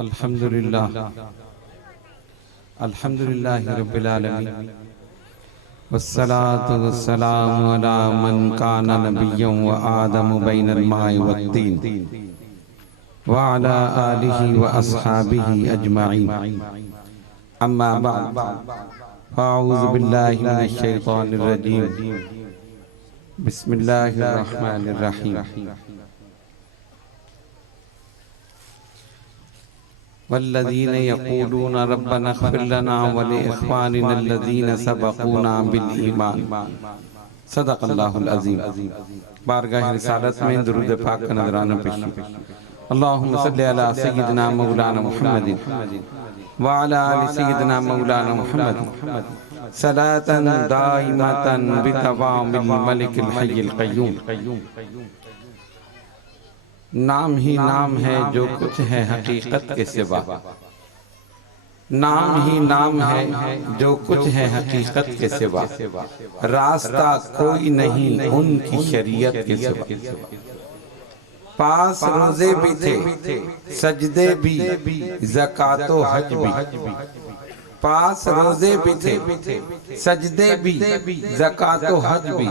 الحمدللہ رب العالمین والصلاة والسلام علی من کان نبیا وآدم بین الماء والطین وعلی آلہ واصحابہ اجمعین اما بعد فاعوذ باللہ من الشیطان الرجیم بسم اللہ الرحمن الرحیم والذین یقولون ربنا اغفر لنا ولإخواننا الذین سبقونا بالایمان صدق اللہ العظیم۔ بارگاہ رسالت میں درود پاک کا نذرانہ پیش۔ اللہم صلی علی سیدنا مولانا محمد وعلی آل سیدنا مولانا محمد صلاة دائمة بتوام الملک الحی القیوم۔ نام ہی نام ہے جو کچھ ہے حقیقت کے سوا، نام ہی نام ہے جو کچھ ہے حقیقت کے سوا، راستہ کوئی نہیں ان کی شریعت کے سوا۔ پاس روزے بھی تھے سجدے بھی زکوٰۃ و حج بھی، پاس روزے بھی تھے سجدے بھی زکوٰۃ و حج بھی،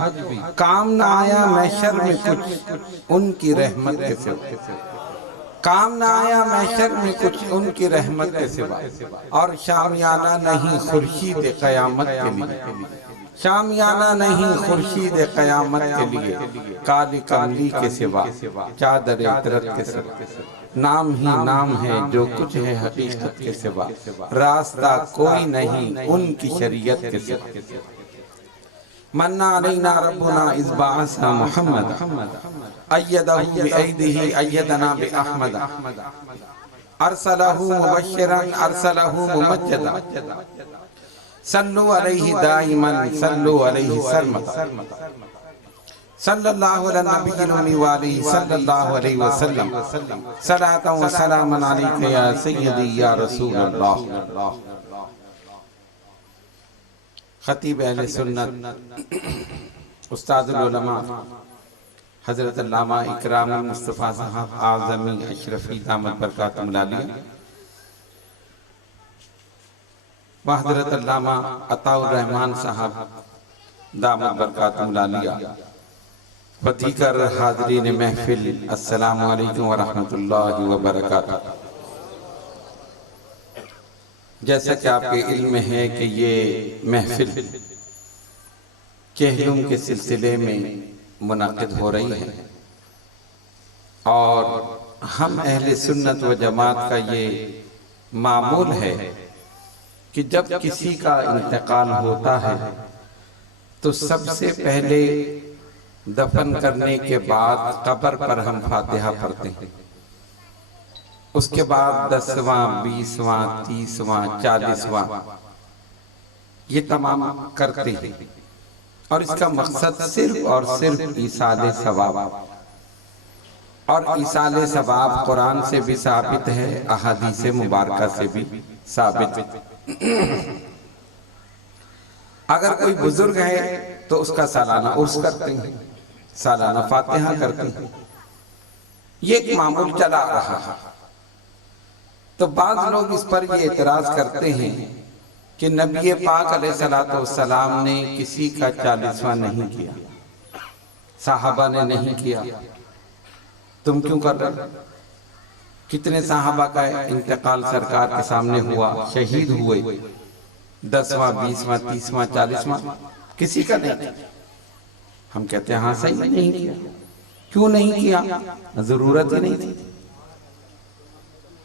کام نہ آیا محشر میں کچھ ان کی رحمت کے سوا، کام نہ آیا محشر میں کچھ ان کی رحمت کے سوا، اور شامیانہ نہیں خورشید قیامت کے لیے، شامیانہ نہیں خورشید قیامت کے لیے، کالی کملی کے سوا، چادر عطرت کے سوا، نام ہی نام ہے جو کچھ ہے حقیقت کے سوا، راستہ کوئی نہیں ان کی شریعت کے سوا۔ من علینا ربنا اذ بعث محمد ایدہ بایدہ ایدنا باحمد ارسلہ مبشرا ارسلہ ممجدا صلو علیہ دائما صلو علیہ سرمدا صلی اللہ علیہ نبی الامی وآلہ صلی اللہ علیہ وسلم صلاة و سلاما علیکہ یا سیدی یا رسول اللہ۔ خطیب اہل سنت استاد العلماء حضرت علامہ اکرام مصطفیٰ صاحب اعظمی اشرفی دامت برکاتہم العالیہ و حضرت علامہ عطاء الرحمن صاحب دامت برکاتہم العالیہ و دیگر حاضرین محفل، السلام علیکم ورحمۃ اللہ وبرکاتہ۔ جیسا کہ آپ کے علم ہے کہ یہ محفل کہلم کے سلسلے میں منعقد ہو رہی ہے، اور ہم اہل سنت و جماعت کا یہ معمول ہے کہ جب کسی کا انتقال ہوتا ہے تو سب سے پہلے دفن کرنے کے بعد قبر پر ہم فاتحہ پڑھتے ہیں، اس کے بعد 10واں 20واں 30واں 40واں یہ تمام کرتے ہیں، اور اس کا مقصد صرف اور صرف ایصال ثواب، اور ایصال ثواب قرآن سے بھی ثابت ہے، احادیث مبارکہ سے بھی ثابت ہے۔ اگر کوئی بزرگ ہے تو اس کا سالانہ عرس کرتے ہیں، سالانہ فاتحہ کرتے ہیں، یہ ایک معمول چلا رہا ہے۔ تو بعض لوگ اس پر یہ اعتراض کرتے ہیں کہ نبی پاک علیہ السلام نے کسی کا 40واں نہیں کیا، صحابہ نے نہیں کیا، تم کیوں کر رہے؟ کتنے صحابہ کا انتقال سرکار کے سامنے ہوا، شہید ہوئے، 10واں 20واں 30واں 40واں کسی کا نہیں۔ ہم کہتے ہیں ہاں صحیح نہیں کیا۔ کیوں نہیں کیا؟ ضرورت ہی نہیں تھی،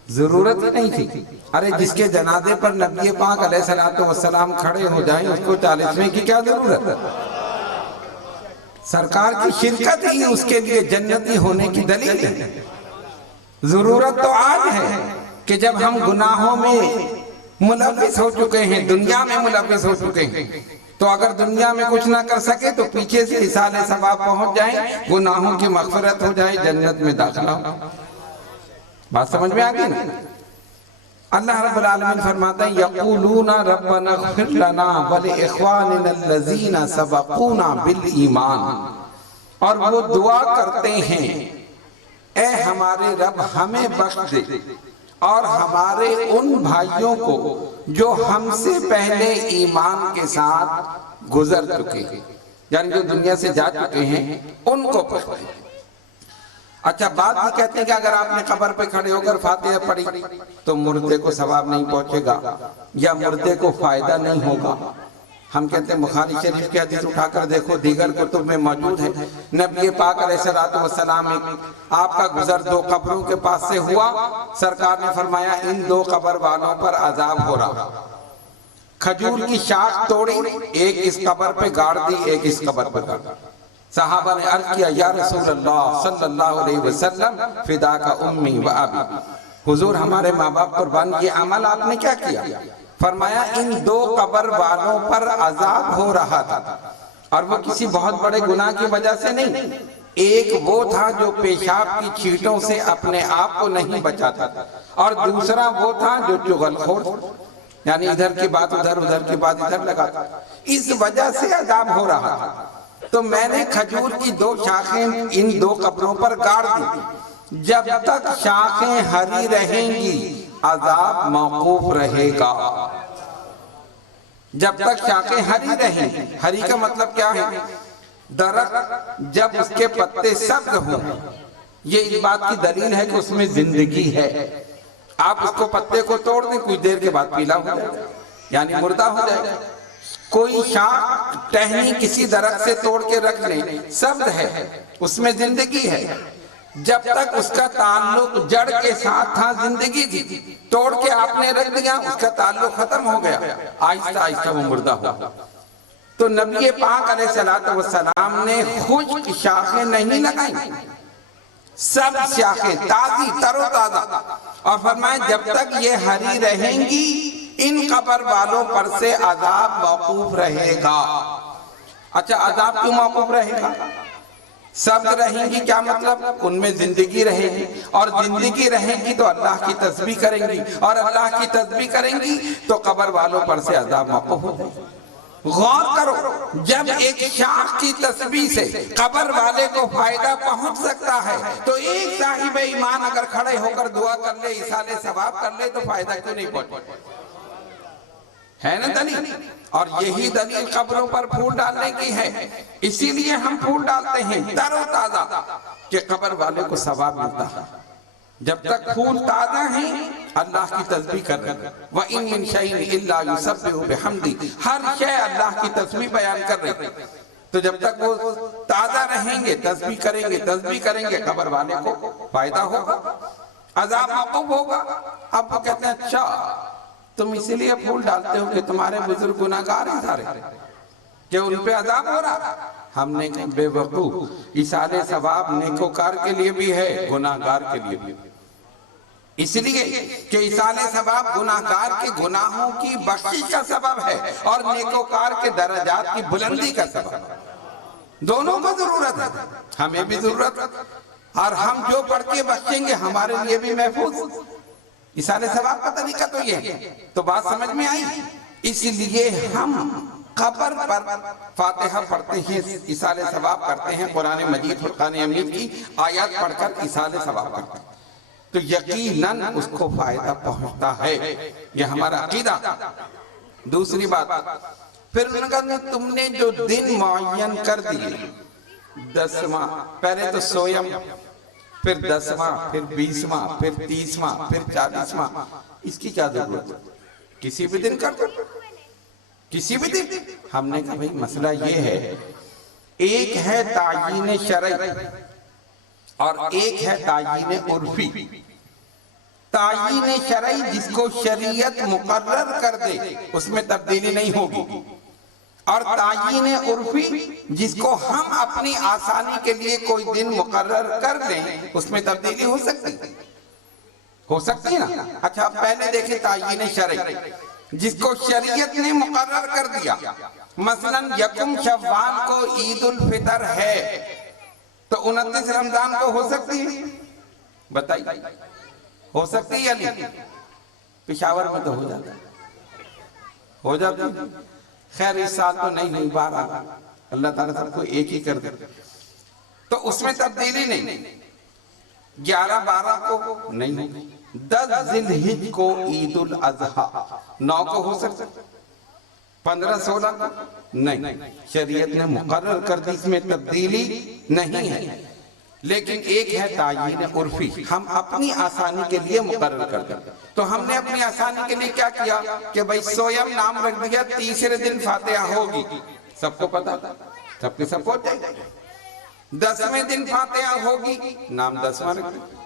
ضرورت ہی نہیں تھی۔ ارے جس کے جنازے پر نبی پاک علیہ السلام کھڑے ہو جائیں اس کو 40ویں کی کیا ضرورت ہے؟ سرکار کی شرکت ہی اس کے لیے جنتی ہونے کی دلیل ہے۔ ضرورت تو آج ہے کہ جب ہم گناہوں میں ملوث ہو چکے ہیں، دنیا میں ملوث ہو چکے ہیں، تو اگر دنیا میں کچھ نہ کر سکے تو پیچھے سے ایصال ثواب پہنچ جائیں، گناہوں کی مغفرت ہو جائے، جنت میں داخلہ ہو۔ بات سمجھ میں آگئی نا؟ اللہ رب العالمین فرماتا ہے یقولون ربنا اغفر لنا ولإخواننا الذین سبقونا بالایمان، اور وہ دعا کرتے ہیں اے ہمارے رب ہمیں بخش دے اور ہمارے ان بھائیوں کو جو ہم سے پہلے ایمان کے ساتھ گزر چکے ہیں، یعنی جو دنیا سے جا چکے ہیں ان کو پڑھتے ہیں۔ اچھا بات بھی کہتے ہیں کہ اگر آپ نے قبر پہ کھڑے ہو کر فاتحہ پڑھی تو مردے کو ثواب نہیں پہنچے گا یا مردے کو فائدہ نہیں ہوگا۔ ہم کہتے ہیں بخاری شریف کی حدیث اٹھا کر دیکھو، دیگر کتب میں موجود ہے، نبی پاک علیہ السلام آپ کا گزر دو قبروں کے پاس سے ہوا، سرکار نے فرمایا ان دو قبر والوں پر عذاب ہو رہا۔ کھجور کی شاخ توڑی، ایک اس قبر پہ گاڑ دی، ایک اس قبر پہ گاڑ دی۔ صحابہ نے عرض کیا یا رسول اللہ صلی اللہ علیہ وسلم فدا کا امی و ابی، حضور ہمارے ماں باپ قربان، یہ عمل آپ نے کیا کیا؟ فرمایا ان دو قبر والوں پر عذاب ہو رہا تھا، اور وہ کسی بہت بڑے گناہ کی وجہ سے نہیں، ایک وہ تھا جو پیشاب کی چھینٹوں سے اپنے آپ کو نہیں بچاتا تھا، اور دوسرا وہ تھا جو چغل خور، یعنی ادھر کی بات ادھر، ادھر کی بات ادھر لگاتا، اس وجہ سے عذاب ہو رہا تھا۔ تو میں نے کھجور کی دو شاخیں ان دو قبروں پر گاڑ دی، جب تک شاخیں ہری رہیں گی عذاب موقوف رہے گا۔ جب تک شاخیں ہری رہیں گی، ہری کا مطلب کیا ہے؟ درخت جب اس کے پتے سبز ہوں، یہ اس بات کی دلیل ہے کہ اس میں زندگی ہے۔ آپ اس کو پتے کو توڑ دیں، کچھ دیر کے بعد پیلا ہو جائے گا، یعنی مردہ ہو جائے گا۔ کوئی شاخ ٹہنی کسی درخت سے توڑ کے رکھ لیں، سبز ہے، اس میں زندگی ہے، جب تک اس کا تعلق جڑ کے ساتھ تھا زندگی تھی، توڑ کے آپ نے رکھ دیا اس کا تعلق ختم ہو گیا، آہستہ آہستہ وہ مردہ ہو۔ تو نبی پاک علیہ السلام نے خشک شاخیں نہیں لگائیں، سب شاخیں تازی تر و تازہ، اور فرمایا جب تک یہ ہری رہیں گی ان قبر والوں پر سے عذاب موقوف رہے گا۔ اچھا عذاب کیوں موقوف رہے گا؟ سبز رہیں گی کیا مطلب؟ ان میں زندگی رہے گی، اور زندگی رہے گی تو اللہ کی تسبیح کریں گی، اور اللہ کی تسبیح کریں گی تو قبر والوں پر سے عذاب موقوف ہو۔ غور کرو، جب ایک شاخ کی تسبیح سے قبر والے کو فائدہ پہنچ سکتا ہے تو ایک صاحب ایمان اگر کھڑے ہو کر دعا کر لے، ایصال ثواب کر لے، تو فائدہ کیوں نہیں پہنچے؟ ہے نا دلیل؟ اور یہی دلیل قبروں پر پھول ڈالنے کی ہے، اسی لیے ہم پھول ڈالتے ہیں تر و تازہ کہ قبر والے کو ثواب ملتا ہے۔ جب تک پھول تازہ ہیں اللہ کی تسبیح کر رہے ہیں، وَإِن مِّن شَيْءٍ إِلَّا يُسَبِّحُ بِحَمْدِهِ، ہر شے اللہ کی تسبیح بیان کر رہے ہیں۔ تو جب تک وہ تازہ رہیں گے تسبیح کریں گے قبر والے کو فائدہ ہوگا، عذاب موقوف ہوگا۔ اب وہ کہتے ہیں اچھا تم اسی لیے پھول ڈالتے ہو کہ تمہارے بزرگ گناہگار ہیں سارے، کہ ان پہ عذاب ہو رہا۔ ہم نے کہا بے وقوف، ایصال ثواب نیکوکار کے لیے بھی ہے، گناہگار کے لیے بھی، اس لیے کہ ایصال ثواب گناہگار کے گناہوں کی بخشش کا سبب ہے اور نیکوکار کے درجات کی بلندی کا سبب ہے۔ دونوں کو ضرورت ہے، ہمیں بھی ضرورت ہے، اور ہم جو پڑھ کے بخشیں گے ہمارے لیے بھی محفوظ۔ ایصال ثواب کا طریقہ تو یہ ہے، تو بات سمجھ میں آئی؟ اس لیے ہم قبر پر فاتحہ پڑھتے ہیں، ایصال ثواب کرتے ہیں، قرآن مجید فرقان حمید کی آیات پڑھ کر ایصال ثواب کرتے ہیں، تو یقیناً اس کو فائدہ پہنچتا ہے۔ یہ ہمارا عقیدہ۔ دوسری بات، پھر انہوں نے کہا تم نے جو دن معین کر دیے، 10واں، پہلے تو سویم، پھر 10واں، پھر 20واں، پھر 30واں، پھر 40واں، اس کی کیا ضرورت ہے؟ کسی بھی دن کر دو، کسی بھی دن۔ ہم نے کہا بھئی مسئلہ یہ ہے، ایک ہے تعیین شرعی اور ایک ہے تعیین عرفی۔ تعیین شرعی جس کو شریعت مقرر کر دے اس میں تبدیلی نہیں ہوگی، اور تعیین عرفی جس کو ہم اپنی آسانی کے لیے کوئی دن مقرر کر لیں اس میں تبدیلی ہو سکتی نا۔ اچھا پہلے دیکھیں تعیین شرعی جس کو شریعت نے مقرر کر دیا، مثلاً یکم شوال کو عید الفطر ہے تو 29 رمضان کو ہو سکتی ہے؟ بتائیے ہو سکتی ہے یا نہیں؟ پشاور میں تو ہو جاتا ہے، خیر اس سال تو نہیں ہوئی، بہرحال اللہ تعالیٰ سب کو ایک ہی کر دے، تو اس میں تبدیلی نہیں۔ 11-12 کو نہیں ہوگی، 10 ذی-الحجہ کو عید الاضحیٰ، 9 کو ہو سکتا، 15 16 کو نہیں، شریعت نے مقرر کر دی، اس میں تبدیلی نہیں ہے، لیکن ایک ہے تعیین عرفی، ہم اپنی آسانی کے لیے مقرر کر دیں۔ تو ہم نے اپنی آسانی کے لیے کیا کیا کہ بھئی سویم نام رکھ دیا، تیسرے دن فاتحہ ہوگی، سب کو پتا، سب کے سب پہنچ جائے گا۔ 10ویں دن فاتحہ ہوگی، نام 10واں رکھ دیں۔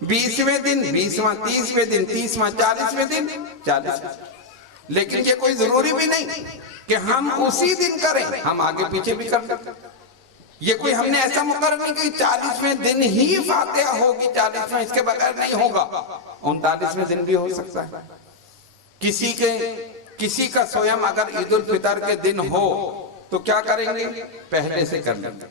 20ویں دن 20واں، 30ویں دن 30واں، 40ویں دن 40واں۔ لیکن یہ کوئی ضروری بھی نہیں کہ ہم اسی دن کریں، ہم آگے پیچھے بھی کر سکتے۔ یہ کوئی ہم نے ایسا مقرر نہیں کہ 40ویں دن ہی فاتحہ ہوگی، 40ویں اس کے بغیر نہیں ہوگا، 39ویں دن بھی ہو سکتا ہے۔ کسی کا سویم اگر عید الفطر کے دن ہو تو کیا کریں گے؟ پہلے سے کر لیں گے،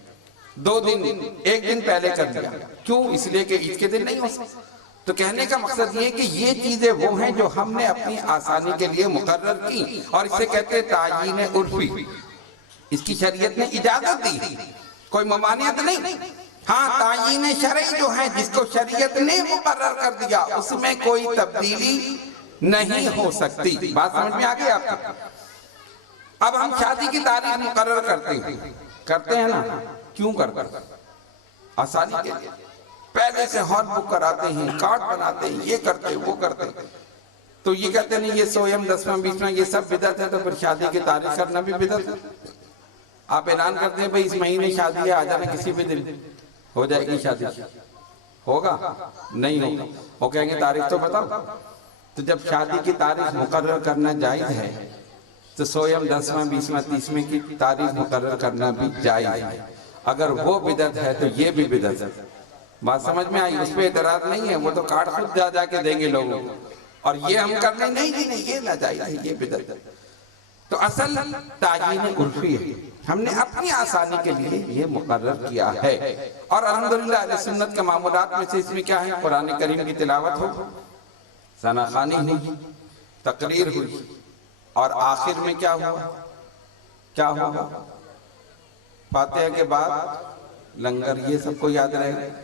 2 دن، 1 دن پہلے کر لیا۔ کیوں؟ اس لیے کہ عید کے دن نہیں ہو سکتا۔ تو کہنے کا مقصد یہ کہ یہ چیزیں وہ ہیں جو ہم نے اپنی آسانی کے لیے مقرر کی، اور اسے کہتے ہیں تعیین عرفی۔ اس کی شریعت نے اجازت دی، کوئی ممانعت نہیں۔ ہاں تعیین شرعی جو ہے جس کو شریعت نے مقرر کر دیا، اس میں کوئی تبدیلی نہیں ہو سکتی۔ بات سمجھ میں آگئی آپ کو؟ اب ہم شادی کی تاریخ مقرر کرتے ہیں نا، کیوں کرتے ہیں؟ آسانی کے لیے، پہلے سے ہال بک کراتے ہیں، کارڈ بناتے ہیں، یہ کرتے ہیں وہ کرتے ہیں۔ تو یہ کہتے ہیں یہ سویم 10واں 20واں یہ سب بدعت ہے، تو پھر شادی کی تاریخ کرنا بھی بدعت ہے۔ آپ اعلان کرتے ہیں بھئی اس مہینے شادی ہے، آ جانا کسی بھی دن، ہو جائے گی شادی۔ ہوگا؟ نہیں ہوگا۔ وہ کہیں گے تاریخ تو بتاؤ۔ تو جب شادی کی تاریخ مقرر کرنا جائز ہے تو سویم 10واں 20واں 30ویں کی تاریخ مقرر کرنا بھی جائز ہے۔ اگر وہ بدعت ہے تو یہ بھی بدعت ہے۔ بات سمجھ میں آئی؟ اس پہ اعتراض نہیں ہے، وہ تو کارڈ خود جا کے دیں گے لوگوں کو، اور یہ ہم کرنے نہیں جی نہیں، یہ ناجائز ہے، یہ بدعت ہے۔ تو اصل تعیین عرفی ہے، ہم نے اپنی آسانی کے لیے یہ مقرر کیا ہے۔ اور الحمدللہ اہل سنت کے معمولات میں سے اس میں کیا ہے؟ قرآن کریم کی تلاوت ہو، ثنا خوانی ہوئی، تقریر ہوئی، اور آخر میں کیا ہوا؟ فاتحہ کے بعد لنگر، یہ سب کو یاد رہے گا،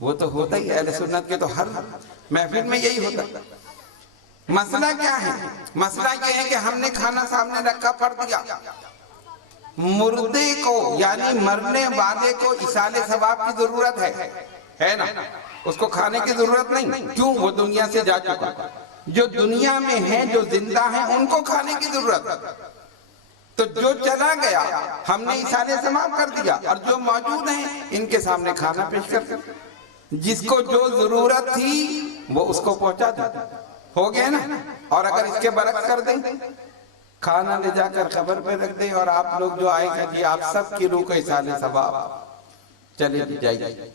وہ تو ہوتا ہی اہل سنت کے تو ہر محفل میں یہی ہوتا ہے۔ مسئلہ کیا ہے؟ مسئلہ یہ ہے کہ ہم نے کھانا سامنے رکھا، پڑھ دیا، مردے کو یعنی مرنے والے کو ایصال ثواب کی ضرورت ہے نا، اس کو کھانے کی ضرورت نہیں۔ کیوں؟ وہ دنیا سے جا چکا۔ جو دنیا میں ہیں، جو زندہ ہیں، ان کو کھانے کی ضرورت ہے۔ تو جو چلا گیا ہم نے ایصال ثواب کر دیا، اور جو موجود ہیں ان کے سامنے کھانا پیش کر دیا۔ جس کو جو ضرورت تھی وہ اس کو پہنچا دیا، ہو گیا نا۔ اور اگر اس کے برعکس کر دیں، کھانا لے جا کر قبر پہ رکھ دیں، اور آپ لوگ جو آئے گا جی آپ سب کی روح کا ایصال ثواب، چلے جائیے،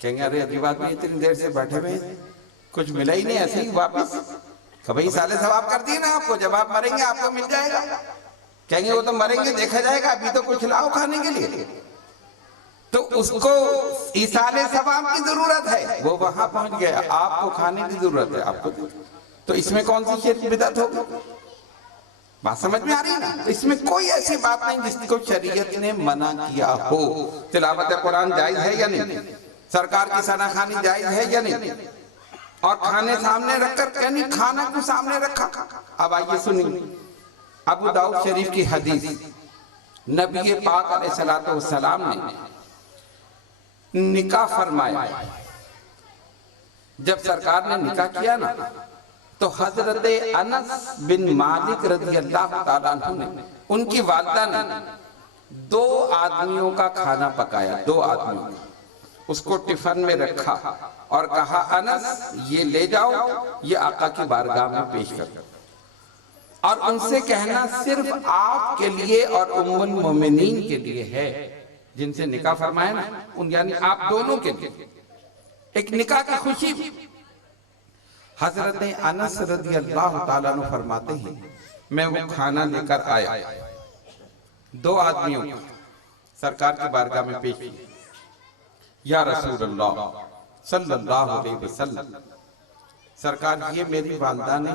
کہیں گے ارے عجیب آدمی اتنی دیر سے بیٹھے ہوئے کچھ ملا ہی نہیں، ایسے ہی واپس کہ بھئی ایصال ثواب کر دیے نا آپ کو، جب آپ مریں گے آپ کو مل جائے گا۔ کہیں گے وہ تو مریں گے دیکھا جائے گا، ابھی تو کچھ لاؤ کھانے کے لیے۔ تو اس کو ایصال ثواب کی ضرورت ہے، وہ وہاں پہنچ گیا، آپ کو کھانے کی ضرورت ہے، آپ کو۔ تو اس میں کون سی شرک بدعت ہوگی؟ بات سمجھ میں آ رہی ہے نا؟ تو اس میں کوئی ایسی بات نہیں جس کو شریعت نے منع کیا ہو۔ تلاوت قرآن جائز ہے یا نہیں؟ سرکار کی ثنا خوانی جائز ہے یا نہیں؟ اور کھانے سامنے رکھ کر، یعنی کھانا کو سامنے رکھا۔ اب آئیے سنیں، ابو داؤد شریف کی حدیث، نبی پاک علیہ السلام نے نکاح فرمایا۔ جب سرکار نے نکاح کیا نا تو حضرت انس بن مالک رضی اللہ تعالیٰ عنہ نے، ان کی والدہ نے 2 آدمیوں کا کھانا پکایا، 2 آدمیوں، اس کو ٹفن میں رکھا اور کہا انس یہ لے جاؤ، یہ آقا کی بارگاہ میں پیش کر دو، اور ان سے کہنا صرف آپ کے لیے اور ام المومنین کے لیے ہے، جن سے نکاح فرمایا نا، یعنی آپ دونوں کے لیے ایک نکاح کی خوشی۔ حضرت انس رضی اللہ تعالیٰ عنہ فرماتے ہیں میں وہ کھانا لے کر آیا، 2 آدمیوں کو سرکار کی بارگاہ میں پیش کیا، یا رسول اللہ صلی اللہ علیہ وسلم، سرکار یہ میری والدہ نے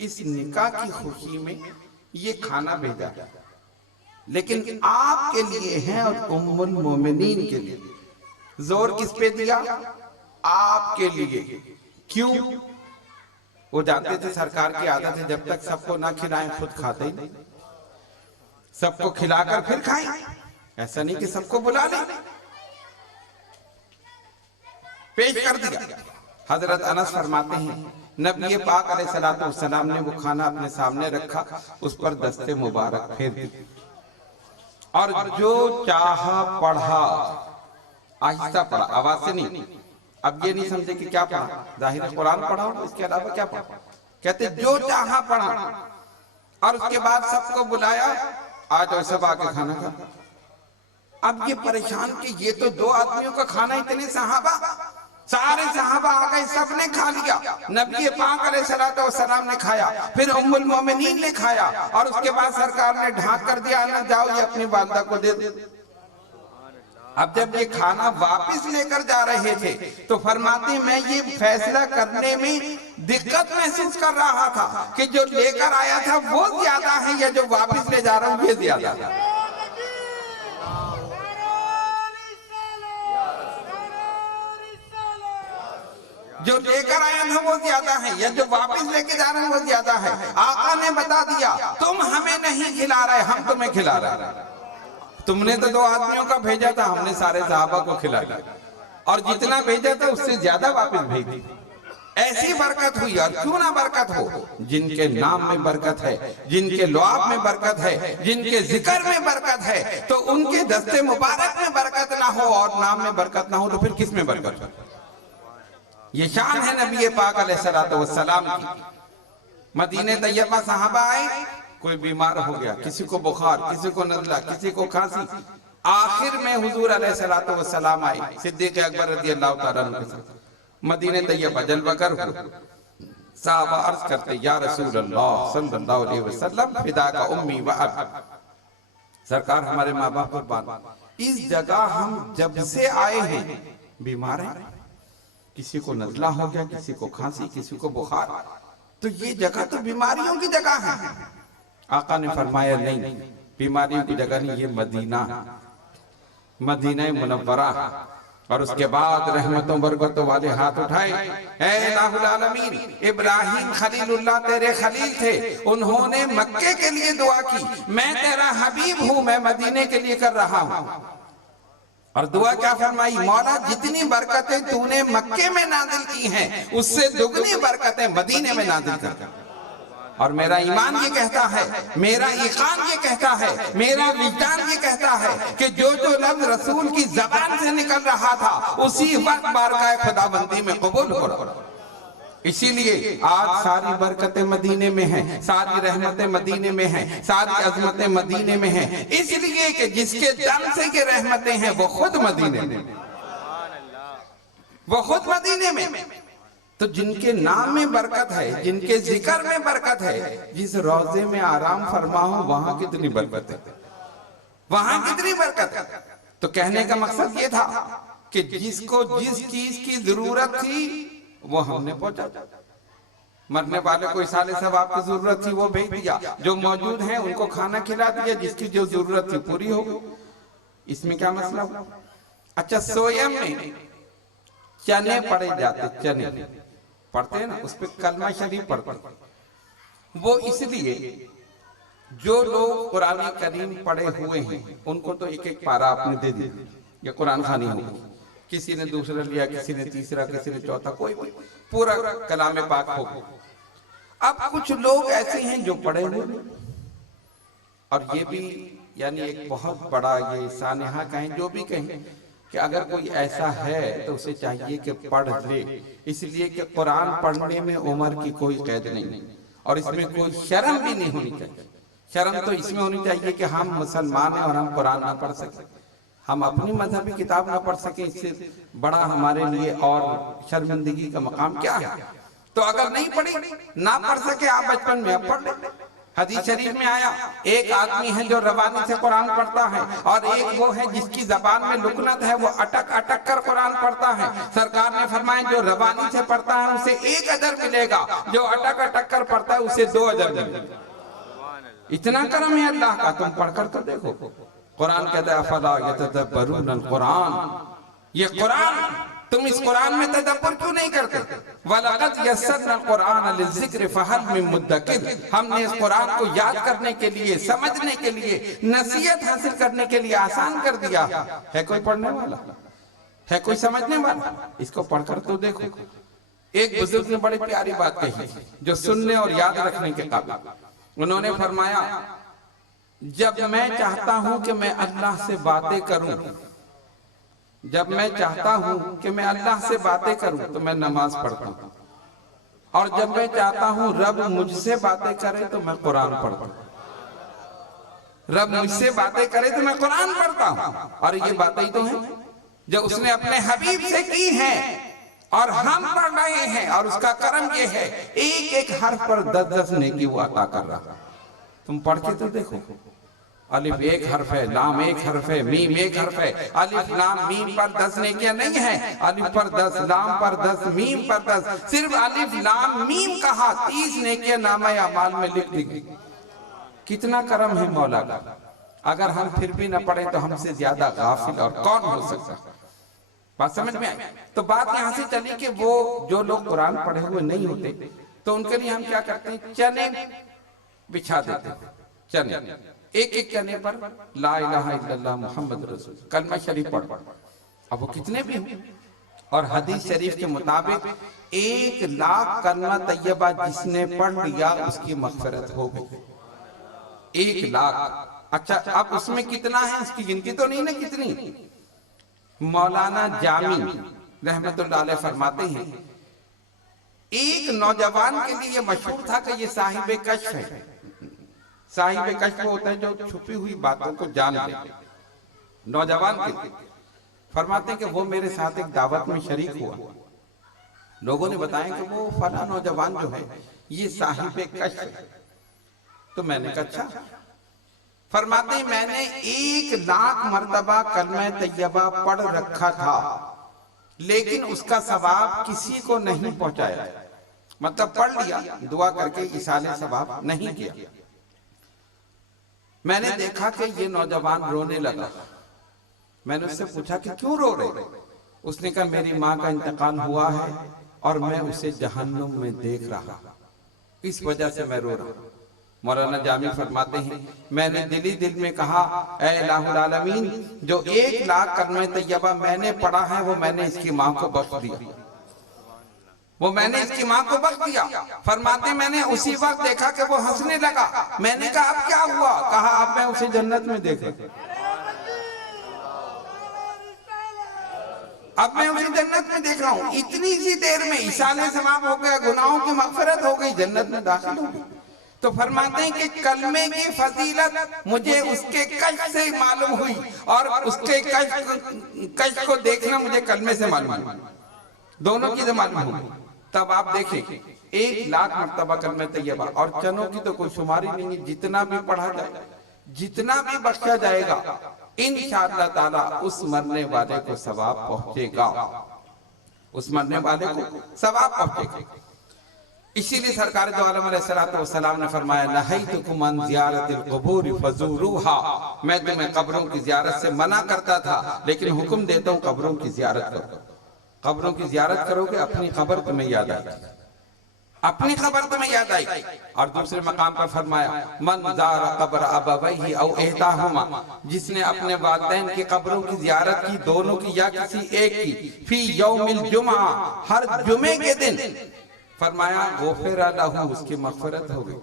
اس نکاح کی خوشی میں یہ کھانا بھیجا، لیکن آپ کے لیے ہیں اور ام المومنین کے لیے۔ زور کس پہ دیا؟ آپ کے لیے۔ کیوں؟ وہ جانتے تھے سرکار کی عادت ہے جب تک سب کو نہ کھلائیں خود کھاتے ہی نہیں، سب کو کھلا کر پھر کھائیں، ایسا نہیں کہ سب کو بلا لیں۔ پیش کر دیا۔ حضرت انس فرماتے ہیں نبی پاک علیہ السلام نے وہ کھانا اپنے سامنے رکھا، اس پر دست مبارک پھیر دی اور جو چاہا پڑھا، آہستہ پڑھا، آواز سے نہیں۔ اب یہ نہیں سمجھے کہ کیا پڑھا، ظاہر قرآن پڑھا ہو، اس کے علاوہ کیا پڑھا؟ کہتے جو چاہا پڑھا، اور اس کے بعد سب کو بلایا، آج اور سب آکے کھانا کھا۔ اب یہ پریشان کہ یہ تو 2 آدمیوں کا کھانا، اتنے صحابہ، سارے صحابہ آگئے، سب نے کھا لیا۔ نبی پاک علیہ السلام نے کھایا، پھر ام المومنین نے کھایا، اور اس کے بعد سرکار نے ڈھانک کر دیا، نہ جاؤ یہ اپنی والدہ کو دے دے۔ اب جب یہ کھانا واپس لے کر جا رہے تھے تو فرماتے ہیں میں یہ فیصلہ کرنے میں دقت محسوس کر رہا تھا کہ جو لے کر آیا تھا وہ زیادہ ہے یا جو واپس لے جا رہا ہوں یہ زیادہ ہے۔ جو لے کر آیا تھا وہ زیادہ ہے یا جو واپس لے کے جا رہے ہیں وہ زیادہ ہے۔ آقا نے بتا دیا تم ہمیں نہیں کھلا رہے، ہم تمہیں کھلا رہے ہیں۔ تم نے تو 2 آدمیوں کا بھیجا تھا، ہم نے سارے صحابہ کو کھلا دیا، اور جتنا بھیجا تھا اس سے زیادہ واپس بھیج دی۔ ایسی برکت ہوئی، اور کیوں نہ برکت ہو؟ جن کے نام میں برکت ہے، جن کے لعاب میں برکت ہے، جن کے ذکر میں برکت ہے، تو ان کے دست مبارک میں برکت نہ ہو اور نام میں برکت نہ ہو تو پھر کس میں برکت ہو؟ یہ شان ہے نبی پاک علیہ السلام کی۔ مدینہ طیبہ صحابہ آئے، کوئی بیمار ہو گیا، کسی کو بخار، کسی کو نزلہ، کسی کو کھانسی، آخر میں حضور علیہ السلام آئے، صدیق اکبر رضی اللہ تعالیٰ عنہ کے ساتھ مدینہ طیبہ جلوہ گر ہو۔ صحابہ عرض کرتے یا رسول اللہ صلی اللہ علیہ وسلم فدا کا امی و اب، سرکار ہمارے ماں باپ قربان، اس جگہ ہم جب سے آئے ہیں بیمار ہیں، کسی کو نزلہ ہو گیا، کسی کو کھانسی، کسی کو بخار، تو یہ جگہ تو بیماریوں کی جگہ ہے۔ آقا نے فرمایا نہیں، بیماریوں کی جگہ نہیں، یہ مدینہ، مدینہ منورہ۔ اور اس کے بعد رحمتوں برکتوں والے ہاتھ اٹھائے، اے الہ العالمین، ابراہیم خلیل اللہ تیرے خلیل تھے، انہوں نے مکے کے لیے دعا کی، میں تیرا حبیب ہوں، میں مدینے کے لیے کر رہا ہوں۔ اور دعا کیا فرمائی؟ مولا جتنی برکتیں تو نے مکے میں نازل کی ہیں اس سے دگنی برکتیں مدینے میں نازل کر۔ اور میرا ایمان یہ کہتا ہے، میرا ایقان یہ کہتا ہے، میرا وجدان یہ کہتا ہے کہ جو لفظ رسول کی زبان سے نکل رہا تھا اسی وقت بارگاہ خداوندی میں قبول ہو رہا۔ اسی لیے آج ساری برکتیں مدینے میں ہیں، ساری رحمتیں مدینے میں ہیں، ساری عظمتیں مدینے میں ہیں، اس لیے کہ جس کے دم سے یہ رحمتیں ہیں وہ خود مدینے میں، وہ خود مدینے میں۔ تو جن کے نام میں برکت ہے، جن کے ذکر میں برکت ہے، جس روضے میں آرام فرما ہو وہاں کتنی برکت ہے، وہاں کتنی برکت ہے۔ تو کہنے کا مقصد یہ تھا کہ جس کو جس چیز کی ضرورت تھی وہ ہم نے پہنچا، مرنے والے کو اصالِ ثواب کی ضرورت تھی وہ بھیج دیا، جو موجود ہیں ان کو کھانا کھلا دیا، جس کی جو ضرورت تھی پوری ہو گئی۔ اس میں کیا مسئلہ ہوا؟ اچھا سویم میں چنے پڑے جاتے، چنے پڑھتے ہیں نا، اس پہ کلمہ شریف پڑھتے ہیں، وہ اس لیے جو لوگ قرآن کریم پڑھے ہوئے ہیں ان کو تو ایک ایک پارہ آپ نے دے دی، یہ قرآن خوانی ہوگی، کسی نے دوسرا لیا، کسی نے تیسرا، کسی نے چوتھا، کوئی پورا کلام پاک ہوگا۔ اب کچھ لوگ ایسے ہیں جو پڑھے ہوئے ہیں، اور یہ بھی یعنی ایک بہت بڑا یہ سانحہ کہیں جو بھی کہیں کہ اگر کوئی ایسا ہے تو اسے چاہیے کہ پڑھ لے، اس لیے کہ قرآن پڑھنے میں عمر کی کوئی قید نہیں، اور اس میں کوئی شرم بھی نہیں ہونی چاہیے۔ شرم تو اس میں ہونی چاہیے کہ ہم مسلمان ہیں اور ہم قرآن نہ پڑھ سکیں، ہم اپنی مذہبی کتاب نہ پڑھ سکیں، اس سے بڑا ہمارے لیے اور شرمندگی کا مقام کیا ہے؟ تو اگر نہیں پڑھی، نہ پڑھ سکے، آپ بچپن میں اب پڑھ لیں۔ حدیث شریف میں آیا ایک آدمی ہے جو ربانی سے قرآن پڑھتا ہے، اور ایک وہ ہے جس کی زبان میں لکنت ہے، وہ اٹک اٹک کر قرآن پڑھتا ہے۔ سرکار نے فرمایا جو ربانی سے پڑھتا ہے اسے 1 اجر ملے گا، جو اٹک اٹک کر پڑھتا ہے اسے 2 اجر ملے گا۔ اتنا کرم ہے اللہ کا، تم پڑھ کر تو دیکھو۔ قرآن کہتا ہے افلا یتدبرون القرآن، یہ قرآن، تم اس قرآن میں تدبر کیوں نہیں کرتے؟ وَلَقَدْ يَسَّرْنَا الْقُرْآنَ لِلذِّكْرِ فَهَلْ مِن مُدَّكِرٍ، ہم نے اس قرآن کو یاد کرنے کے لیے، سمجھنے کے لیے، نصیحت حاصل کرنے کے لیے آسان کر دیا ہے۔ کوئی پڑھنے والا ہے؟ کوئی سمجھنے والا؟ اس کو پڑھ کر تو دیکھو۔ ایک بزرگ نے بڑی پیاری بات کہی جو سننے اور یاد رکھنے کے قابل۔ انہوں نے فرمایا، جب میں چاہتا ہوں کہ میں اللہ سے باتیں کروں، جب میں چاہتا ہوں کہ میں اللہ سے باتیں کروں تو میں نماز پڑھتا ہوں، اور جب میں چاہتا ہوں رب مجھ سے باتیں کرے تو میں قرآن پڑھتا ہوں۔ رب مجھ سے باتیں کرے تو میں قرآن پڑھتا ہوں۔ اور یہ باتیں تو ہیں جو اس نے اپنے حبیب سے کی ہیں اور ہم پڑھ رہے ہیں، اور اس کا کرم یہ ہے ایک ایک حرف پر 10 نیکی وہ عطا کر رہا۔ تم پڑھ کے تو دیکھو، الف ایک حرف ہے، لام ایک حرف ہے، میم ایک حرف ہے، الف لام میم پر 10 نیکیاں نہیں ہیں، الف پر 10، لام پر 10، میم پر 10، صرف الف لام میم کہا 30 نیکیاں نامہ اعمال میں لکھ دی گئی۔ کتنا کرم ہے مولا کا۔ اگر ہم پھر بھی نہ پڑھیں تو ہم سے زیادہ غافل اور کون ہو سکتا؟ بات سمجھ میں آئی؟ تو بات یہاں سے چلی کہ وہ جو لوگ قرآن پڑھے ہوئے نہیں ہوتے تو ان کے لیے ہم کیا کرتے ہیں؟ چنے بچھا دیتے ہیں، چنے، ایک ایک چنے پر لا الہ الا اللہ محمد رسول کلمہ شریف پڑھ۔ اب وہ کتنے بھی ہوں، اور حدیث شریف کے مطابق 1,00,000 کلمہ طیبہ جس نے پڑھ لیا اس کی مغفرت ہو گئی۔ 1,00,000۔ اچھا اب اس میں کتنا ہے اس کی گنتی تو نہیں نا کتنی؟ مولانا جامی رحمت اللہ علیہ فرماتے ہیں ایک نوجوان کے لیے مشہور تھا کہ یہ صاحب کشف ہے۔ صاحب کشف ہوتا ہے جو چھپی ہوئی باتوں کو جان لے۔ نوجوان کے لیے فرماتے ہیں کہ وہ میرے ساتھ ایک دعوت میں شریک ہوا، لوگوں نے بتایا کہ وہ فلاں نوجوان جو ہے یہ صاحب کشف ہے۔ تو میں نے کہا اچھا۔ فرماتے ہیں میں نے 1,00,000 مرتبہ کلمہ طیبہ پڑھ رکھا تھا لیکن اس کا ثواب کسی کو نہیں پہنچایا، مطلب پڑھ لیا، دعا کر کے ایصال ثواب نہیں کیا۔ میں نے دیکھا کہ یہ نوجوان رونے لگا۔ میں نے اس سے پوچھا کہ کیوں رو رہے؟ اس نے کہا میری ماں کا انتقال ہوا ہے اور میں اسے جہنم میں دیکھ رہا، اس وجہ سے میں رو رہا ہوں۔ مولانا جامی فرماتے ہیں میں نے دل ہی دل میں کہا اے الہ العالمین، جو 1,00,000 کلمہ طیبہ میں نے پڑھا ہے وہ میں نے اس کی ماں کو بخش دیا، وہ میں نے اس کی ماں کو بخش دیا۔ فرماتے میں نے اسی وقت دیکھا کہ وہ ہنسنے لگا۔ میں نے کہا اب کیا ہوا؟ کہا اب میں اسے جنت میں دیکھا، اب میں اسے جنت میں دیکھ رہا ہوں۔ اتنی سی دیر میں ایصال ثواب ہو گیا، گناہوں کی مغفرت ہو گئی، جنت میں داخل ہو گئی۔ تو فرماتے ہیں کہ کلمے کی فضیلت مجھے اس کے کشف سے معلوم ہوئی، اور اس کے کشف کو دیکھنا مجھے کلمے سے معلوم ہوئی، دونوں کی سے معلوم ہوئی۔ تب آپ دیکھیں 1,00,000 مرتبہ کلمہ طیبہ، اور چنوں کی تو کوئی شماری نہیں ہے، جتنا بھی پڑھا جائے، جتنا بھی بخشا جائے گا، انشاءاللہ تعالیٰ اس مرنے والے کو ثواب پہنچے گا، اس مرنے والے کو ثواب پہنچے گا۔ اسی لیے سرکار دو عالم علیہ السلام نے فرمایا نہیتکم عن زیارت القبور فزوروها، میں تمہیں قبروں کی زیارت سے منع کرتا تھا لیکن حکم دیتا ہوں قبروں کی زیارت کرو۔ قبروں کی زیارت کرو گے اپنی قبر تمہیں یاد آئے گی، اپنی قبر تمہیں یاد آئے گی۔ اور دوسرے مقام پر فرمایا من زار قبر ابویہ او احداہما، جس نے اپنے والدین کی قبروں کی زیارت کی، دونوں کی یا کسی ایک کی، فی یوم الجمعہ، ہر جمعے کے دن، فرمایا غفر لہ، اس کی مغفرت ہو گئی،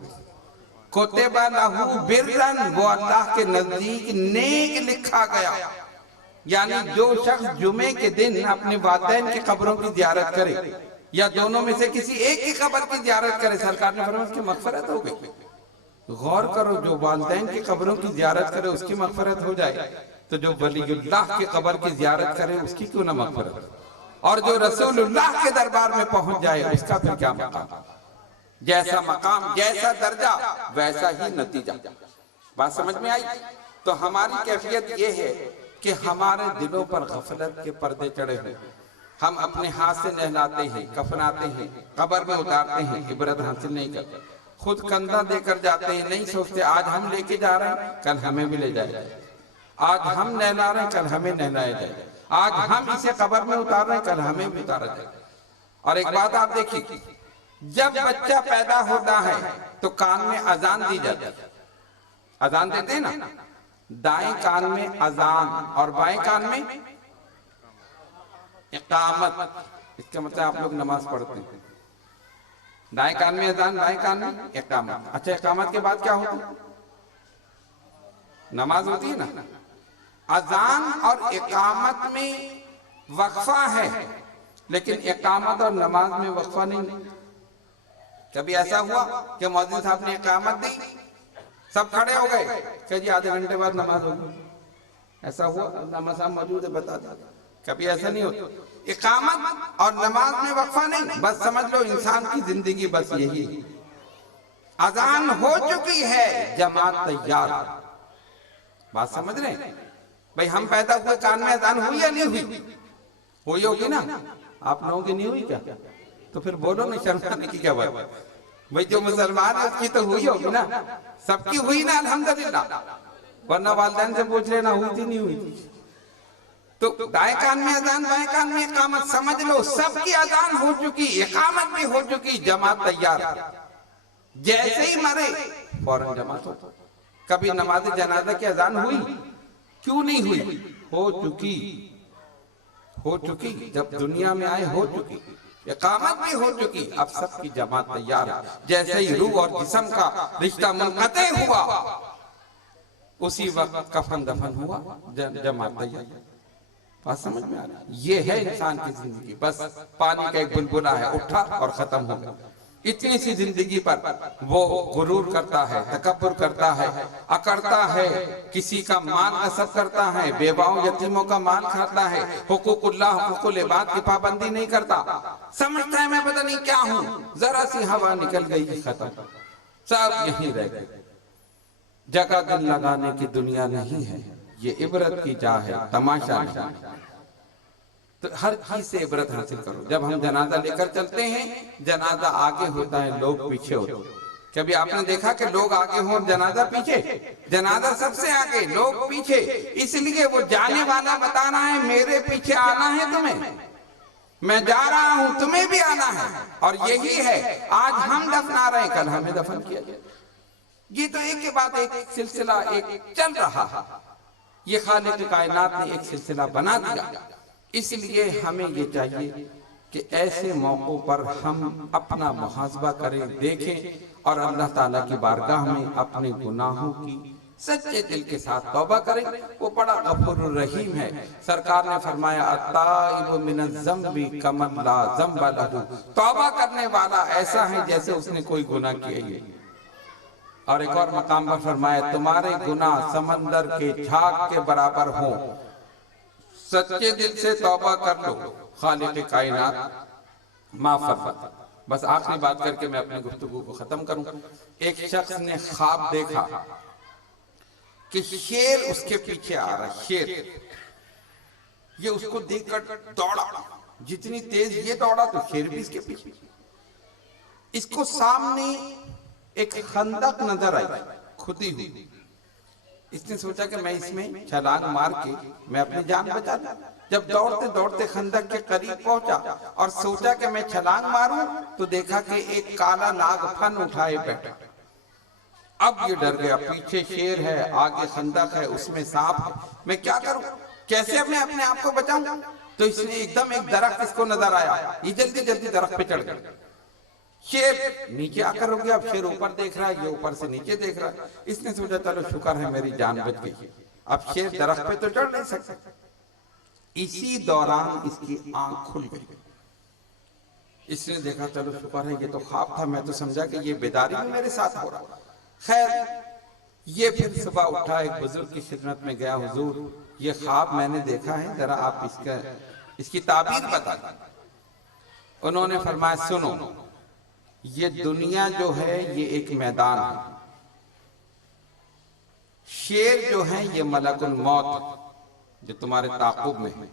کتب لہ برن، وہ اللہ کے نزدیک نیک لکھا گیا۔ یعنی جو شخص جمعے کے دن اپنے والدین کی قبروں کی زیارت کرے یا دونوں میں سے کسی ایک کی قبر کی زیارت کرے، سرکار نے فرمایا اس کی مغفرت ہو گئی۔ غور کرو، جو والدین کی قبروں کی زیارت کرے اس کی مغفرت ہو جائے تو جو ولی اللہ کی قبر کی زیارت کرے اس کی کیوں نہ مغفرت ہو؟ اور جو رسول اللہ کے دربار میں پہنچ جائے اس کا پھر کیا مقام؟ جیسا مقام، جیسا درجہ، ویسا ہی نتیجہ۔ بات سمجھ میں آئی؟ تو ہماری کیفیت یہ ہے کہ ہمارے دلوں پر غفلت کے پردے چڑھے ہوئے، ہم اپنے ہاتھ سے نہلاتے ہیں، کفناتے ہیں، قبر میں اتارتے ہیں، عبرت حاصل نہیں کرتے، خود کندھا دے کر جاتے ہیں، نہیں سوچتے آج ہم لے کے جا رہے ہیں کل ہمیں بھی لے جائے گا، آج ہم نہلا رہے ہیں کل ہمیں نہلایا جائے گا، آج ہم اسے قبر میں اتار رہے ہیں کل ہمیں بھی اتارا جائے گا۔ اور ایک بات آپ دیکھیے، جب بچہ پیدا ہوتا ہے تو کان میں اذان دی جاتی ہے، اذان دیتے ہیں نا، دائیں کان میں اذان اور بائیں کان میں اقامت۔ اس کا مطلب آپ لوگ نماز پڑھتے ہیں، دائیں کان میں اذان، بائیں کان میں اقامت۔ اچھا، اقامت کے بعد کیا ہوتا ہے؟ نماز ہوتی ہے نا۔ اذان اور اقامت میں وقفہ ہے، لیکن اقامت اور نماز میں وقفہ نہیں۔ کبھی ایسا ہوا کہ مؤذن صاحب نے اقامت دی، سب کھڑے ہو گئے کہ جی آدھے گھنٹے بعد نماز ہوگی؟ ایسا ہوا؟ علامہ صاحب موجود ہے، بتا دیں۔ کبھی ایسا نہیں ہوتا۔ اقامت اور نماز میں وقفہ نہیں، بس سمجھ لو انسان کی زندگی بس یہی ہے۔ اذان ہو چکی ہے، جماعت تیار۔ بات سمجھ رہے ہیں؟ بھئی ہم پیدا ہوئے کان میں اذان ہوئی یا نہیں ہوئی؟ ہوئی ہوگی نا؟ آپ لوگوں کی نہیں ہوئی کیا؟ تو پھر بولو نہیں، شرمانے کی کیا بات؟ بھئی جو مسلمان ہے اس کی تو ہوئی ہوگی نا، سب کی ہوئی نا الحمدللہ، ورنہ والدین سے پوچھ لینا ہوئی تھی نہیں ہوئی تھی۔ تو دائیں کان میں اذان، بائیں کان میں اقامت، سمجھ لو سب کی اذان ہو چکی، اقامت بھی ہو چکی، جماعت تیار۔ جیسے ہی مرے فوراً جماعت ہو۔ کبھی نماز جنازہ کی اذان ہوئی؟ کیوں نہیں ہوئی؟ ہو چکی، ہو چکی، جب دنیا میں آئے ہو چکی، اقامت بھی ہو چکی، اب سب کی جماعت تیار ہے۔ جیسے ہی روح اور جسم کا رشتہ منقطع ہوا، اسی وقت کفن دفن ہوا، جماعت تیار۔ بات سمجھ میں آ رہا ہے؟ یہ ہے انسان کی زندگی، بس پانی کا ایک بلبلا ہے، اٹھا اور ختم ہو گیا۔ اتنی سی زندگی پر وہ غرور کرتا ہے، تکبر کرتا ہے، اکڑتا ہے، کسی کا مال غصب کرتا ہے، بیواؤں یتیموں کا مال کھاتا ہے، حقوق اللہ حقوق العباد کی پابندی نہیں کرتا، سمجھتا ہے میں پتہ نہیں کیا ہوں، ذرا سی ہوا نکل گئی ختم، سب یہیں رہ گئے۔ جگہ دل لگانے کی دنیا نہیں ہے، یہ عبرت کی جا ہے، تماشا نہیں۔ تو ہر چیز سے عبرت حاصل کرو۔ جب ہم جنازہ لے کر چلتے ہیں، جنازہ آگے ہوتا ہے، لوگ پیچھے ہوتے ہیں۔ کبھی آپ نے دیکھا کہ لوگ آگے ہوں اور جنازہ پیچھے؟ جنازہ سب سے آگے، لوگ پیچھے، اس لیے وہ جانے والا بتانا ہے میرے پیچھے آنا ہے تمہیں، میں جا رہا ہوں تمہیں بھی آنا ہے۔ اور یہی ہے، آج ہم دفنا رہے ہیں، کل ہمیں دفن کیا جائے۔ یہ تو ایک کے بعد ایک سلسلہ ایک چل رہا ہے، یہ خالق کائنات نے ایک سلسلہ بنا دیا۔ اس لیے ہمیں یہ چاہیے کہ ایسے موقعوں پر ہم اپنا محاسبہ کریں، دیکھیں اور اللہ تعالیٰ کی بارگاہ میں اپنے گناہوں کی سچے دل کے ساتھ توبہ کریں۔ وہ بڑا غفور الرحیم ہے۔ سرکار نے فرمایا التائب من الذنب کمن لا ذنب لہ، توبہ کرنے والا ایسا ہے جیسے اس نے کوئی گناہ کیا ہی۔ اور ایک اور مقام پر فرمایا تمہارے گناہ سمندر کے جھاگ کے برابر ہوں، سچے دل سے توبہ کر لو، خالق کائنات معاف فرماتا۔ بس آخری بات کر کے میں اپنی گفتگو کو ختم کروں۔ ایک شخص نے خواب دیکھا کہ شیر اس کے پیچھے آ رہا ہے، شیر۔ یہ اس کو دیکھ کر دوڑا، جتنی تیز یہ دوڑا تو شیر بھی اس کے پیچھے۔ اس کو سامنے ایک خندق نظر آئی، کھدی ہوئی۔ اس نے سوچا کہ میں اس میں چھلانگ مار کے میں اپنی جان بچا لوں۔ جب دوڑتے دوڑتے خندق کے قریب پہنچا اور سوچا کہ میں چھلانگ ماروں تو دیکھا کہ ایک کالا ناگ پھن اٹھائے بیٹھا۔ اب یہ ڈر گیا، پیچھے شیر ہے، آگے خندق ہے، اس میں سانپ ہے، میں کیا کروں، کیسے میں اپنے آپ کو بچاؤں؟ تو اس نے ایک دم ایک درخت اس کو نظر آیا، یہ جلدی جلدی درخت پہ چڑھ گیا۔ شیر نیچے آ کر رک گیا، اب شیر اوپر دیکھ رہا ہے، یہ اوپر سے نیچے دیکھ رہا ہے۔ اس نے سوچا چلو شکر ہے میری جان بچ گئی، اب شیر درخت پہ تو چڑھ نہیں سکتا۔ اسی دوران اس کی آنکھ کھل گئی۔ اس نے دیکھا چلو شکر ہے یہ تو خواب تھا، میں تو سمجھا کہ یہ بیداری میں میرے ساتھ ہو رہا۔ خیر یہ پھر صبح اٹھا، ایک بزرگ کی خدمت میں گیا، حضور یہ خواب میں نے دیکھا ہے، ذرا آپ اس کی تعبیر بتا دیں۔ انہوں نے فرمایا سنو، یہ دنیا جو ہے یہ ایک میدان ہے، شیر جو ہے یہ ملک الموت جو تمہارے تعاقب میں ہے،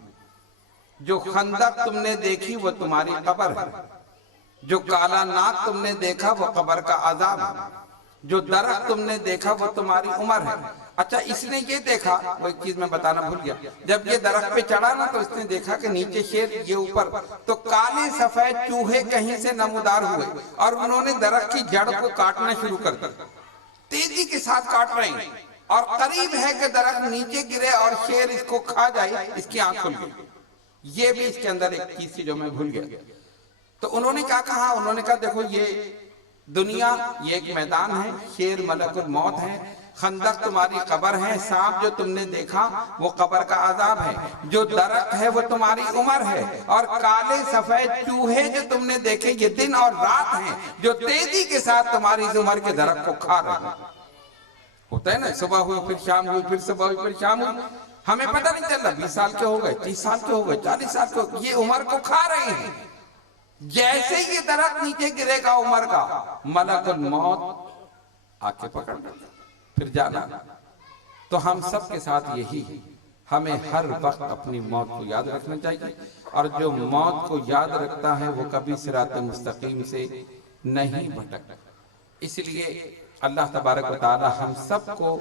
جو خندق تم نے دیکھی وہ تمہاری قبر ہے، جو کالا ناگ تم نے دیکھا وہ قبر کا عذاب ہے، جو درخت تم نے دیکھا وہ تمہاری عمر ہے۔ اچھا اس نے یہ دیکھا، وہ ایک چیز میں بتانا بھول گیا، جب یہ درخت پہ چڑھا نا تو اس نے دیکھا کہ نیچے شیر یہ اوپر، تو کالے سفید چوہے کہیں سے نمودار ہوئے اور انہوں نے درخت کی جڑ کو کاٹنا شروع کر دیا، تیزی کے ساتھ کاٹ رہے ہیں، اور قریب ہے کہ درخت نیچے گرے اور شیر اس کو کھا جائے، اس کی آنکھ کھل گئی۔ یہ بھی اس کے اندر ایک چیز تھی جو میں بھول گیا۔ تو انہوں نے کیا کہا؟ انہوں نے کہا دیکھو یہ دنیا یہ ایک میدان ہے، شیر ملک الموت ہے، خندق تمہاری قبر ہے، سانپ جو تم نے دیکھا وہ قبر کا عذاب ہے، جو درخت ہے وہ تمہاری عمر ہے، اور کالے سفید چوہے جو تم نے دیکھے یہ دن اور رات ہیں جو تیزی کے ساتھ تمہاری اس عمر کے درخت کو کھا رہے ہیں۔ ہوتا ہے نا، صبح ہوئی پھر شام ہوئی، پھر صبح ہوئی پھر شام ہوئی، ہمیں پتہ نہیں چل رہا 20 سال کے ہو گئے، 30 سال کے ہو گئے، 40 سال کے ہو گئے، یہ عمر کو کھا رہے ہیں۔ جیسے یہ درخت نیچے گرے گا عمر کا، ملک الموت آ کے پکڑ لیتا پھر جانا۔ تو ہم سب کے ساتھ یہی ہے، ہمیں ہر وقت اپنی موت کو یاد رکھنا چاہیے، اور جو موت کو یاد رکھتا ہے وہ کبھی صراط مستقیم سے نہیں بھٹکتا۔ اس لیے اللہ تبارک و تعالی ہم سب کو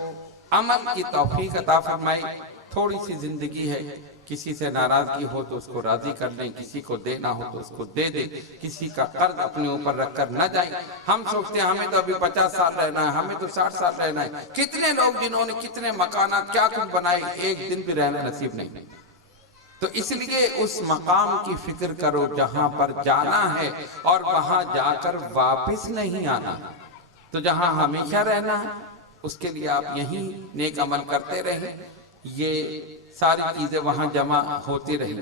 عمل کی توفیق عطا فرمائے۔ تھوڑی سی زندگی ہے، کسی سے ناراضگی ہو تو اس کو راضی کر لیں، کسی کو دینا ہو تو اس کو دے دیں، کسی کا قرض اپنے اوپر رکھ کر نہ جائیں۔ ہم سوچتے ہیں ہمیں تو ابھی 50 سال رہنا ہے، ہمیں تو 60 سال رہنا ہے۔ کتنے لوگ جنہوں نے کتنے مکانات کیا کچھ بنائے، ایک دن بھی رہنا نصیب نہیں۔ تو اس لیے اس مقام کی فکر کرو جہاں پر جانا ہے، اور وہاں جا کر واپس نہیں آنا۔ تو جہاں ہمیشہ رہنا ہے اس کے لیے آپ یہیں نیک عمل کرتے رہیں، یہ ساری چیزیں وہاں جمع ہوتی رہیں۔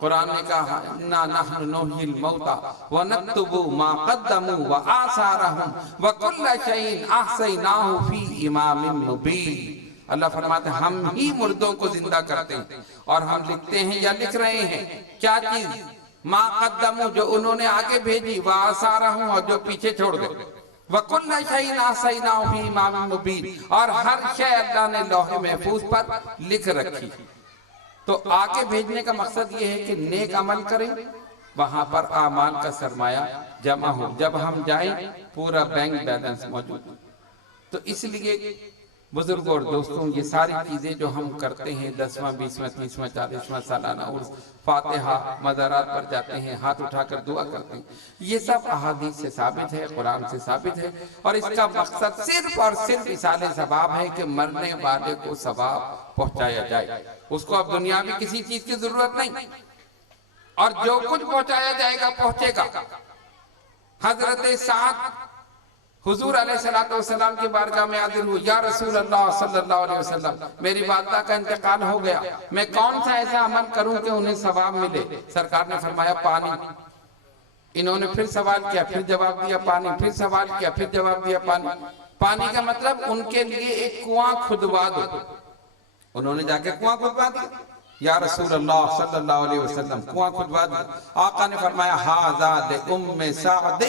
قرآن نے کہا اِنَّا نَحْنُ نُحْيِي الْمَوْتَى وَنَكْتُبُ مَا قَدَّمُوا وَآثَارَهُمْ وَكُلَّ شَيْءٍ أَحْصَيْنَاهُ فِي إِمَامٍ مُبِينٍ۔ اللہ فرماتے ہیں ہم ہی مردوں کو زندہ کرتے ہیں، اور ہم لکھتے ہیں یا لکھ رہے ہیں کیا چیز؟ مَا قَدَّمُوا جو انہوں نے آگے بھیجی، وَآثَارَهُمْ اور جو پیچھے چھوڑ گئے، وَكُلَّ شَيْءٍ أَحْصَيْنَاهُ فِي إِمَامٍ مُبِينٍ، اور ہر شے اللہ نے لوح محفوظ پر لکھ رکھی۔ تو آگے بھیجنے کا مقصد یہ ہے کہ نیک عمل کریں، وہاں پر اعمال کا سرمایہ جمع ہو، جب ہم جائیں پورا بینک بیلنس موجود۔ تو اس لیے بزرگوں اور دوستوں یہ ساری چیزیں جو ہم کرتے ہیں، 10واں 20واں 30واں 40واں سالانہ عرس، فاتحہ، مزارات پر جاتے ہیں، ہاتھ اٹھا کر دعا کرتے ہیں، یہ سب احادیث سے ثابت ہے، قرآن سے ثابت ہے، اور اس کا مقصد صرف اور صرف ایصال ثواب ہے کہ مرنے والے کو ثواب پہنچایا جائے۔ اس کو اب دنیا میں کسی چیز کی ضرورت نہیں، اور جو کچھ پہنچایا جائے گا پہنچے گا۔ حضرت سعد حضور علیہ السلام کی بارگاہ میں حاضر ہوئے، یا رسول اللہ صلی اللہ علیہ وسلم میری والدہ کا انتقال ہو گیا، میں کون سا ایسا عمل کروں کہ انہیں ثواب ملے؟ سرکار نے فرمایا پانی۔ انہوں نے پھر سوال کیا، پھر جواب دیا پانی، پھر سوال کیا، پھر جواب دیا پانی۔ پانی کا مطلب ان کے لیے ایک کنواں کھدوا دو۔ انہوں نے جا کے کنواں کھدوا دیا، یا رسول اللہ صلی اللہ علیہ وسلم کنواں کھدوا دیا۔ آقا نے فرمایا ھذا لأم سعد،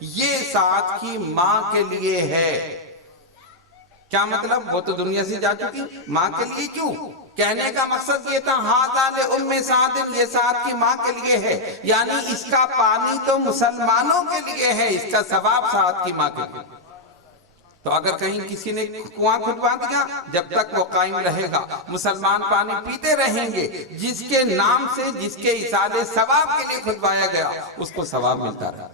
یہ سعد کی ماں کے لیے ہے۔ کیا مطلب؟ وہ تو دنیا سے جا چکی، ماں کے لیے کیوں؟ کہنے کا مقصد یہ تھا ھذا لأم سعد، یہ سعد کی ماں کے لیے ہے، یعنی اس کا پانی تو مسلمانوں کے لیے ہے، اس کا ثواب سعد کی ماں کے لیے۔ تو اگر کہیں کسی نے کنواں کھدوا دیا، جب تک وہ قائم رہے گا مسلمان پانی پیتے رہیں گے، جس کے نام سے، جس کے ایصال ثواب کے لیے کھدوایا گیا اس کو ثواب ملتا رہا۔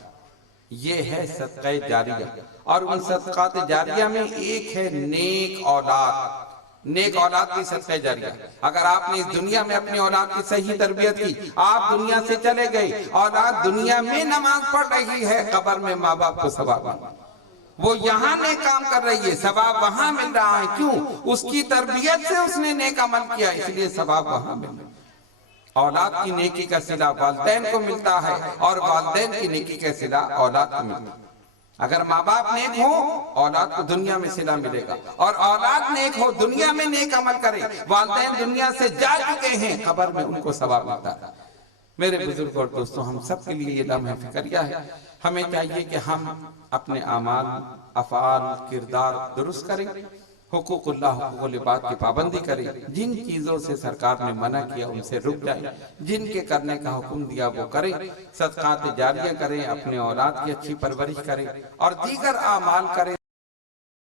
یہ ہے صدقہ جاریہ، اور ان صدقات جاریہ میں ایک ہے نیک اولاد۔ نیک اولاد کی صدقہ جاریہ، اگر آپ نے اس دنیا میں اپنی اولاد کی صحیح تربیت کی، آپ دنیا سے چلے گئے، اولاد دنیا میں نماز پڑھ رہی ہے، قبر میں ماں باپ کو ثواب ملتا، وہ یہاں نیک کام کر رہی ہے، ثواب وہاں مل رہا ہے۔ کیوں؟ اس کی تربیت سے اس نے نیک عمل کیا، اس لیے ثواب وہاں مل رہا ہے۔ اولاد کی نیکی کا صلہ والدین کو ملتا ہے، اور والدین کی نیکی کا صلہ اولاد کو ملتا ہے۔ اگر ماں باپ نیک ہو، اولاد کو دنیا میں صلہ ملے گا، اور اولاد نیک ہو، دنیا میں نیک عمل کرے، والدین دنیا سے جا چکے ہیں، قبر میں ان کو ثواب ملتا ہے۔ میرے بزرگ اور دوستوں، ہم سب کے لیے یہ لمحہ فکریہ ہے۔ ہمیں چاہیے کہ ہم اپنے اعمال، افعال، کردار درست کریں، حقوق اللہ، حقوق العباد کی پابندی کریں، جن چیزوں سے سرکار نے منع کیا ان سے رک جائیں، جن کے کرنے کا حکم دیا وہ کریں، صدقات جاریہ کریں، اپنے اولاد کی اچھی پرورش کریں، اور دیگر اعمال کریں۔